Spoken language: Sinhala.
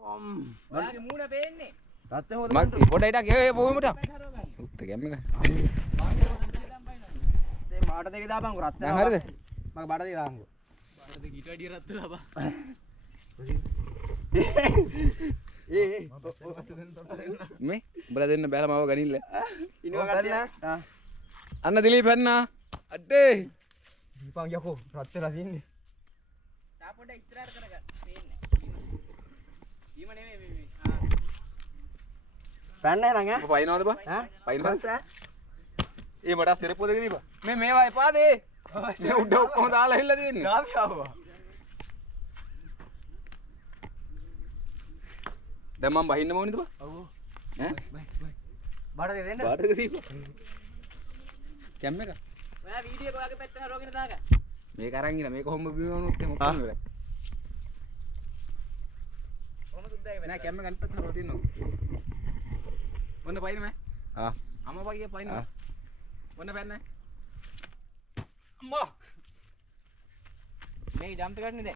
ඔයාගේ මූණ පේන්නේ. රත් හොද මක් පොඩයිටක් ඒ බොමුට උත්ත කැම්මක මේ මාට දෙක දාපන්කො රත් දැන් හරිද මගේ බඩ දෙක දාපන්කො බඩට ඊට වැඩිය රත් වෙලා බා. මේ උඹලා දෙන්න බැලම ආව ගනින්න ඉන්නවා ගන්න අන්න දිලීප් පන්නා අඩේ දීපන් යකෝ රත් වෙලා තින්නේ තා පොඩ ඉස්සරහට කරගන්න. පේන්නේ. ඊම නෙමෙයි මේ. පැන්නේ නං ඈ පයින්නවද බා ඈ පයින්නවද ඒ මට සිරප්පුව දෙක දීපන් මේ මේවා එපා දේ මේ උඩ ඔක්කොම දාලා හිල්ලා තියෙන්නේ ගාවි ආවා දැන් මම බහින්න ඕනිද බා ඔව් ඈ බඩ දෙක දෙන්න බාට දෙක දීපන් කැම් එක ඔයා වීඩියෝ එක ඔයාගේ පැත්තට හරවගෙන දාගන්න. මේක අරන් ඉන්න මේක හොම්බ බිම වුණොත් එහෙම ඔක්කොම ඉවරයි කොහොමද සුද්දාගේ නෑ කැම්ම ගන්න පැත්ත හරව තියනවා ඔන්න පයින් මෑ ආ අම්මා පයිය පයින් ඔන්න පැන්න අම්මා මේ ජම්ප් එකක් නේ